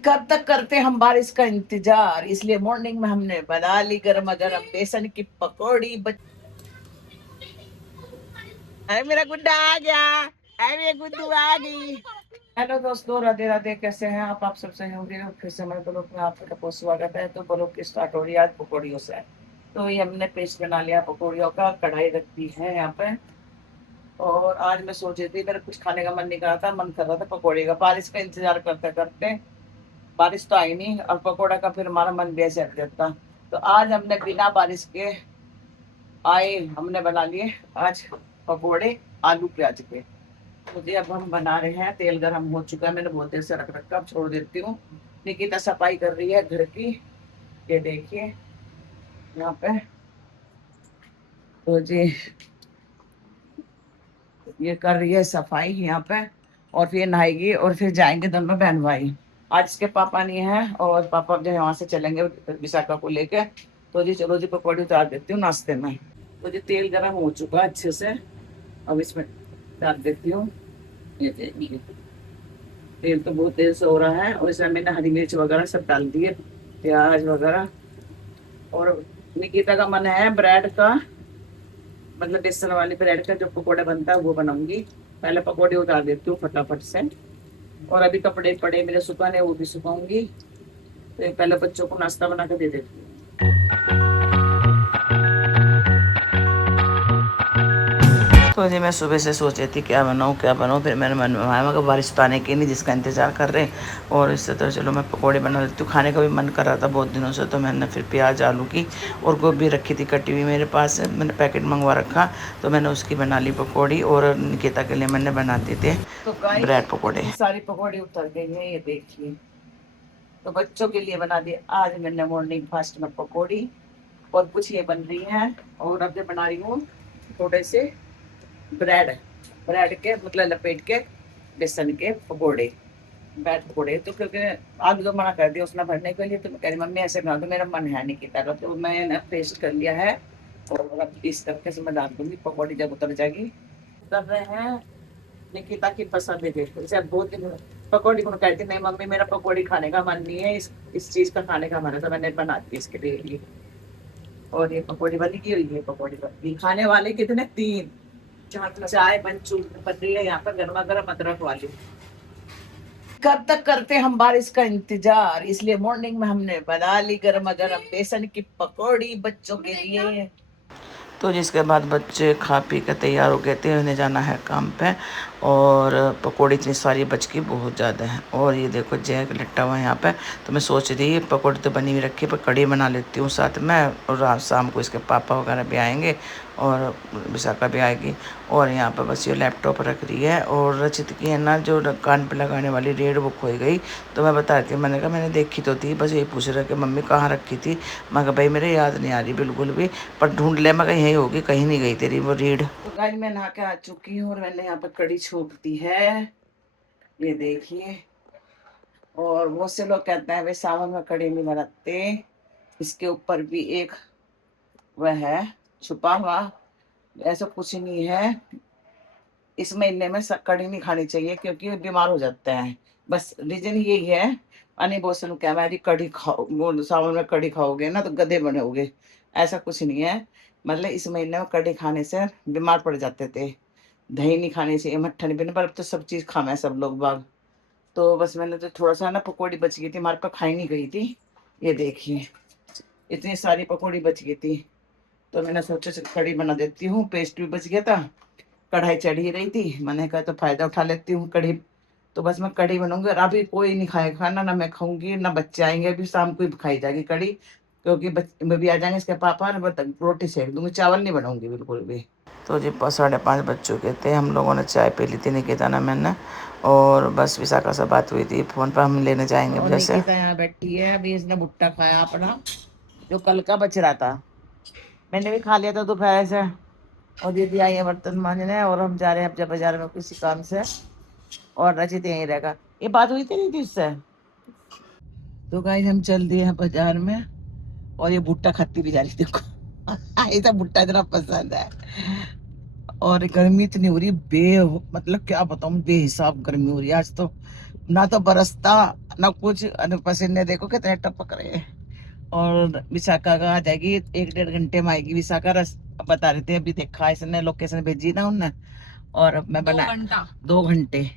कब तक करते हम बारिश का इंतजार, इसलिए मॉर्निंग में हमने बना ली गर्मा गर्म बेसन की पकौड़ी। अरे मेरा गुड्डा आ गया। अरे मेरा गुड्डू आ गई। हेलो दोस्तों, राधे राधे। कैसे हैं आप सब सही होंगे। फिर से मैं ब्लॉग में आपका बहुत स्वागत है। तो ब्लॉग की स्टार्ट हो रही है आज पकौड़ियों से। तो ये हमने पेस्ट बना लिया पकौड़ियों का, कढ़ाई रख दी है यहाँ पे। और आज मैं सोच रही थी, मेरा कुछ खाने का मन नहीं कर रहा था, मन कर रहा था पकौड़े का। बारिश का इंतजार करते करते बारिश तो आई नहीं, और पकौड़ा का फिर हमारा मन भी ऐसे हट जाता। तो आज हमने बिना बारिश के आए हमने बना लिए आज पकौड़े आलू प्याज के। तो जी अब हम बना रहे हैं। तेल गर्म हो चुका है, मैंने बहुत देर से रख रखा, अब छोड़ देती हूँ। निकिता सफाई कर रही है घर की, ये देखिए यहाँ पे। तो जी ये कर रही है सफाई यहाँ पे, और फिर नहाएगी और फिर जाएंगे दोनों बहन भाई। आज इसके पापा नहीं है, और पापा जो है वहां से चलेंगे विशाखा को लेके। तो जी चलो जी पकौड़ी उतार देती हूँ नाश्ते में। तो जी तेल गर्म हो चुका है अच्छे से, अब इसमें डाल देती हूँ। ये देखिए तेल तो बहुत तेज से हो रहा है, और इसमें मैंने हरी मिर्च वगैरह सब डाल दिए, प्याज वगैरह। और निकिता का मन है ब्रेड का, मतलब बेसन वाली ब्रेड का जो पकौड़ा बनता है वो बनाऊंगी। पहले पकौड़े उतार देती हूँ फटाफट से। और अभी कपड़े पड़े मेरे सुखाने, वो भी सुखाऊंगी। तो ये पहले बच्चों को नाश्ता बना के दे देती हूँ। तो जी मैं सुबह से सोच रही थी क्या बनाऊँ क्या बनाऊँ, फिर मेरे मन में आया मगर बारिश तो आने की नहीं जिसका इंतजार कर रहे हैं। और इससे तो चलो मैं पकौड़े बना लेती हूँ। खाने का भी मन कर रहा था बहुत दिनों से, तो मैंने फिर प्याज आलू की और गोभी रखी थी कटी हुई मेरे पास, मैंने पैकेट मंगवा रखा। तो मैंने उसकी बना ली पकौड़ी, और निकिता के लिए मैंने बना दिए थे तो ब्रेड पकौड़े। सारी पकौड़ी उतर गई है, ये देखिए। तो बच्चों के लिए बना दिए आज मैंने मॉर्निंग फास्ट में पकौड़ी, और कुछ ये बन रही है। और अब जो बना रही हूँ थोड़े से ब्रेड, ब्रेड के मतलब लपेट के बेसन के पकौड़े, ब्रेड पकौड़े। तो क्योंकि आलू तो मना कर दिया उसने भरने के लिए, तो मैं कह रही मम्मी ऐसे बना दो, मेरा मन है नहीं किया का। तो मैंने पेस्ट कर लिया है, और अब इस करके से मैं डाल दूंगी पकौड़ी जब उतर जाएगी। कर रहे हैं निकिता की पसंद है। देखो जैसे बहुत दिन पकौड़ी को कहती नहीं मम्मी मेरा पकौड़ी खाने का मन नहीं है, इस चीज का खाने का मन है, तो मैंने बना दी इसके लिए। और ये पकौड़ी बनी की हुई है, पकौड़ी बनी खाने वाले कितने तीन। चाय बन रही है यहाँ पर गर्मा गर्म अदरक वाली। कब तक करते हम बारिश का इंतजार, इसलिए मॉर्निंग में हमने बना ली गर्मा गर्म बेसन की पकौड़ी बच्चों के लिए। तो जिसके बाद बच्चे खा पी के तैयार हो गए थे, उन्हें जाना है काम पे। और पकौड़ी इतनी सारी बच की बहुत ज़्यादा है। और ये देखो जैक लिट्टा हुआ है यहाँ पे। तो मैं सोच रही थी पकौड़ी तो बनी हुई रखी है, पर कड़ी बना लेती हूँ साथ में। और रात शाम को इसके पापा वगैरह भी आएंगे, और विशाखा भी आएगी। और यहाँ पर बस ये लैपटॉप रख रही है। और रचित की है ना जो कान पे लगाने वाली रीड, वो खोई गई। तो मैं बता रही थी, मैंने कहा मैंने देखी तो थी, बस यही पूछ रहा कि मम्मी कहाँ रखी थी। मैं कहा भाई मेरे याद नहीं आ रही बिल्कुल भी, पर ढूंढ ले। मैं कहा यही होगी, कहीं नहीं गई तेरी वो रीड। तो गाइस मैं नहा के आ चुकी हूँ, और मैंने यहाँ पर कड़ी छोक दी है, ये देखिए। और बहुत से लोग कहते हैं वे सावन में कड़ी नहीं बनाते, इसके ऊपर भी एक वह है छुपा हुआ। ऐसा कुछ नहीं है, इस महीने में कड़ी नहीं खानी चाहिए क्योंकि बीमार हो जाते हैं, बस रीजन यही है। अनी बहुत से लोग कह रहे हैं कड़ी खाओ, वो सावन में कड़ी खाओगे ना तो गधे बनोगे। ऐसा कुछ नहीं है, मतलब इस महीने में कड़ी खाने से बीमार पड़ जाते थे। दही नहीं खानी चाहिए, मट्ठा नहीं, पर अब तो सब चीज़ खाना है सब लोग बाग। तो बस मैंने तो थोड़ा सा ना पकौड़ी बच गई थी, हमारे पास खाई नहीं गई थी, ये देखिए इतनी सारी पकौड़ी बच गई थी। तो मैंने सोचा कड़ी बना देती हूँ, पेस्ट भी बच गया था, कढ़ाई चढ़ी रही थी, मैंने कहा तो फायदा उठा लेती हूँ कढ़ी। तो बस मैं कढ़ी बनाऊंगी, और अभी कोई नहीं खाएगा खाना, ना मैं खाऊंगी ना बच्चे आएंगे, अभी शाम को ही खाई जाएगी कढ़ी, क्योंकि बच्चे भी आ जाएंगे इसके पापा, और रोटी सेक दूंगी, चावल नहीं बनाऊंगी बिल्कुल भी। तो जी 5:30 बज चुके थे, हम लोगों ने चाय पी ली थी निकिता ना मैंने। और बस विशाखा से बात हुई थी फोन पर, हम लेने जाएंगे जैसे। निकिता यहाँ बैठी है, अभी इसने भुट्टा खाया अपना जो कल का बच रहा था, मैंने भी खा लिया था दोपहर से। और दीदी आई है बर्तन मांजने, और हम जा रहे हैं अब जब बाजार में किसी काम से, और रचित यहीं रहेगा। ये बात हुई थी नहीं थी उससे। तो गाइस हम चल दिए हैं बाजार में, और ये भुट्टा खाती भी जा रही देखो। ऐसा भुट्टा इतना पसंद है। और गर्मी इतनी हो रही, मतलब क्या बताऊं, बेहिसाब गर्मी हो रही है आज तो। ना तो बरसता ना कुछ, पसीने देखो कितने टपक रहे हैं। और विशाखा का आ जाएगी 1 डेढ़ घंटे में आएगी विशाखा। रस बता रहे थे, अभी देखा इसने लोकेशन भेजी ना उनने। और अब मैं बना 2 घंटे।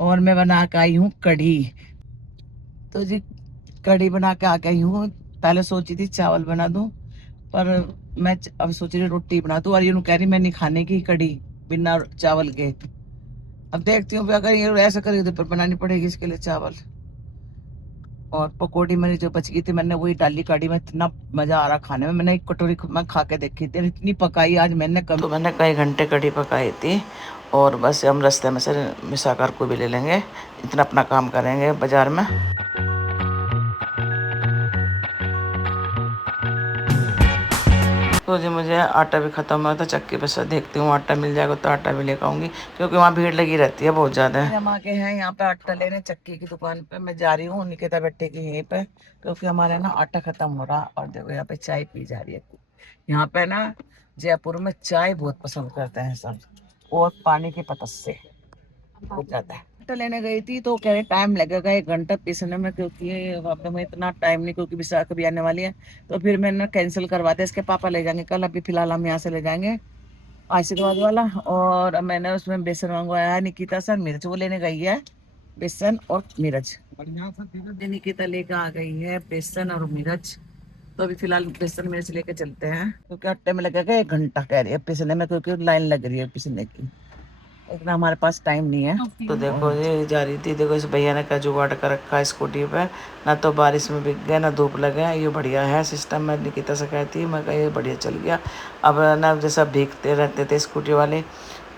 और मैं बना के आई हूँ कढ़ी। तो जी कढ़ी बना के आ गई हूँ। पहले सोची थी चावल बना दूं, पर मैं अब सोच रही रोटी बना दूं। और ये कह रही मैं नहीं खाने की कढ़ी बिना चावल के। अब देखती हूँ अगर ये ऐसा करेगी तो फिर बनानी पड़ेगी इसके लिए चावल। और पकौड़ी मेरी जो बच गई थी मैंने वही डाली कढ़ी में। इतना मजा आ रहा खाने में। मैंने एक कटोरी मैं खा के देखी थी, इतनी पकाई आज मैंने कम। तो मैंने कई घंटे कढ़ी पकाई थी। और बस हम रास्ते में से मिसाकार को भी ले लेंगे, इतना अपना काम करेंगे बाजार में। तो जी मुझे आटा भी ख़त्म हुआ था चक्की पे से, देखती हूँ आटा मिल जाएगा तो आटा भी लेकर आऊँगी, क्योंकि वहाँ भीड़ लगी रहती है बहुत ज़्यादा। हम आके हैं यहाँ पे आटा लेने चक्की की दुकान पे। मैं जा रही हूँ निकिता बेटे की यहीं पे, क्योंकि हमारे ना आटा ख़त्म हो रहा। और देखो यहाँ पे चाय पी जा रही है। यहाँ पे ना जयपुर में चाय बहुत पसंद करते हैं सब, और पानी के पतस से हो जाता है। आटा लेने गई थी तो कह रहे टाइम लगेगा 1 घंटा पीसने में, क्योंकि वहाँ पे में इतना टाइम नहीं, क्योंकि विशाखा भी आने वाली है। तो फिर मैंने कैंसिल करवा दिया, इसके पापा ले जाएंगे कल। अभी फिलहाल हम यहाँ से ले जाएंगे आशीर्वाद वाला। और अब मैंने उसमें बेसन मंगवाया है। निकिता सर मिर्च वो लेने गई है, बेसन और मिर्च। निकिता लेकर आ गई है बेसन और मिर्च। तो अभी फिलहाल बेसन मिर्च लेके चलते हैं, क्योंकि आटे में लगेगा 1 घंटा कह रही है पीसने में, क्योंकि लाइन लग रही है पीसने की। इतना हमारे पास टाइम नहीं है। तो देखो ये जा रही थी, देखो इस भैया ने क्या जुगाड़ कर रखा है स्कूटी पे। ना तो बारिश में भीग गए ना धूप लगे, ये बढ़िया है सिस्टम। मैं निकिता से कहती मैं कहा ये बढ़िया चल गया। अब ना जैसा भीगते रहते थे स्कूटी वाले।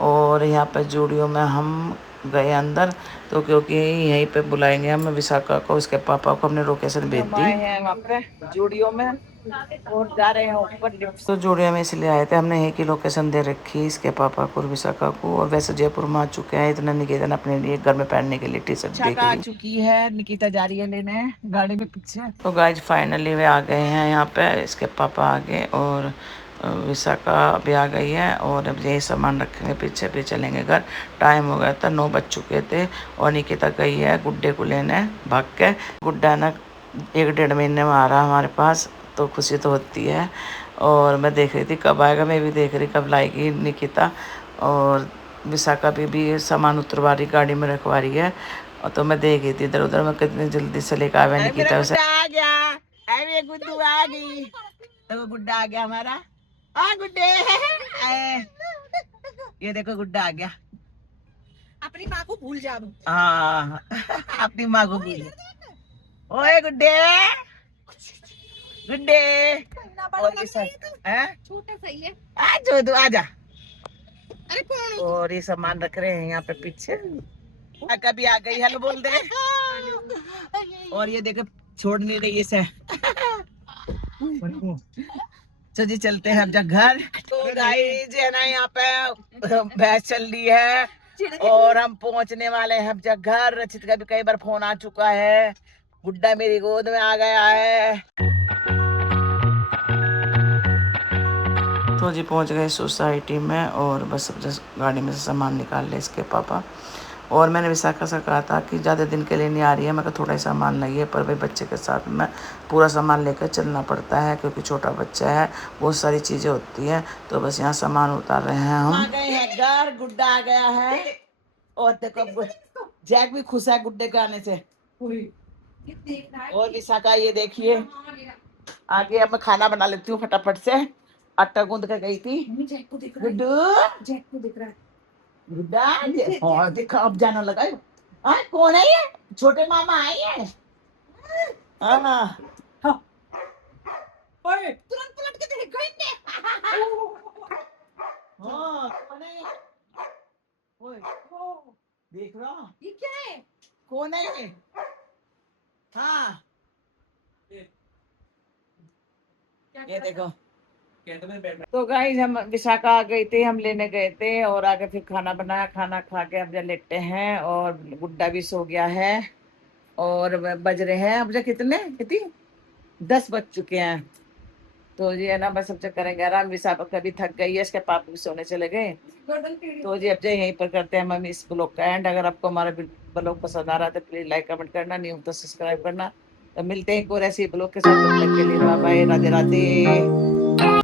और यहाँ पे जूडियो में हम गए अंदर, तो क्योंकि यहीं पे बुलाएंगे हम विशाखा को, उसके पापा को हमने लोकेशन भेज दी है वहाँ पे जूडियो में। और जा रहे हैं ऊपर लिफ्ट। तो जूडियो में इसलिए आए थे, हमने यहीं की लोकेशन दे रखी इसके पापा को और विशाखा को। और वैसे जयपुर में आ चुके हैं, इतना निकेतन अपने लिए घर में पहनने के लिए टी शर्ट देख आ चुकी है। निकिता जा रही है लेने गाड़ी में पीछे। तो गाइज फाइनली वे आ गए हैं यहाँ पे, इसके पापा आ गए और विशाखा भी आ गई है। और अब यही सामान रखेंगे, पीछे भी चलेंगे घर। टाइम हो गया था, 9 बज चुके थे। और निकिता गई है गुड्डे को लेने भाग के। गुड्डा ना 1 डेढ़ महीने में आ रहा हमारे पास, तो खुशी तो होती है। और मैं देख रही थी कब आएगा, मैं भी देख रही कब लाएगी निकिता। और विशाखा भी सामान उतरवा रही, गाड़ी में रखवा रही है। और तो मैं देख रही थी इधर उधर, मैं कितनी जल्दी से लेकर आया निकिता उसे। आ गया, अरे गुड्डू आ गई। तो गुड्डा आ गया हमारा। हाँ गुड्डे ये देखो गुड्डा आ गया। अपनी माँ को भूल जा। हाँ अपनी माँ को भूल। ओए गुड्डे गुड्डे। और ये सब छोटा सही है। आ जो आजा। अरे कौन? और ये सामान रख रहे हैं यहाँ पे पीछे। कभी आ गई हेलो बोल दे। और ये देखो छोड़ नहीं रही इसे। तो जी चलते हैं अब जब घर। तो गाइस है ना यहाँ पे भैंस चल रही है। और हम पहुंचने वाले हैं अब जब घर। रचित का भी कई बार फोन आ चुका है। गुड्डा मेरी गोद में आ गया है। तो जी पहुंच गए सोसाइटी में। और बस अब गाड़ी में से सामान निकाल ले इसके पापा। और मैंने विशाखा से कहा था कि ज़्यादा दिन के लिए नहीं आ रही है, मैं थोड़ा ही सामान लाइए। पर भाई बच्चे के साथ में पूरा सामान लेकर चलना पड़ता है, क्योंकि छोटा बच्चा है, बहुत सारी चीज़ें होती हैं। तो बस यहाँ सामान उतार रहे हैं हम। आ गए हैं घर, गुड्डा आ गया है। और देखो जैक भी खुश है गुड्डे के आने से। और विशाखा ये देखिए आगे। अब मैं खाना बना लेती हूँ फटाफट से। आटा गूंद कर गई थी। गुड्डू जैक को दिख रहा है। गुड्डा और देखा अब जाना लगा। हाँ कौन है ये? छोटे मामा आए हैं। हाँ तुरंत पलट के देख गए। हाँ कौन है ये? ओए देख रहा ये क्या है? कौन है ये? हाँ ये देखो। तो गाइस हम विशाखा आ गई थी, हम लेने गए थे। और आगे फिर खाना बनाया, खाना खा के अब जब लेटे हैं। और गुड्डा भी सो गया है। और बज रहे हैं अब जब कितनी 10 बज चुके हैं। तो जी है ना बस अब जब करेंगे आराम। विशाखा कभी थक गई है, इसके पापा भी सोने चले गए। तो जी अब जो यहीं पर करते हैं हम इस ब्लॉग का एंड। अगर आपको हमारा ब्लॉग पसंद आ रहा है तो प्लीज लाइक कमेंट करना, नहीं हो तो सब्सक्राइब करना। तो मिलते हैं एक और ऐसे ब्लॉग के साथ, तब तक के लिए बाय बाय, राधे राधे।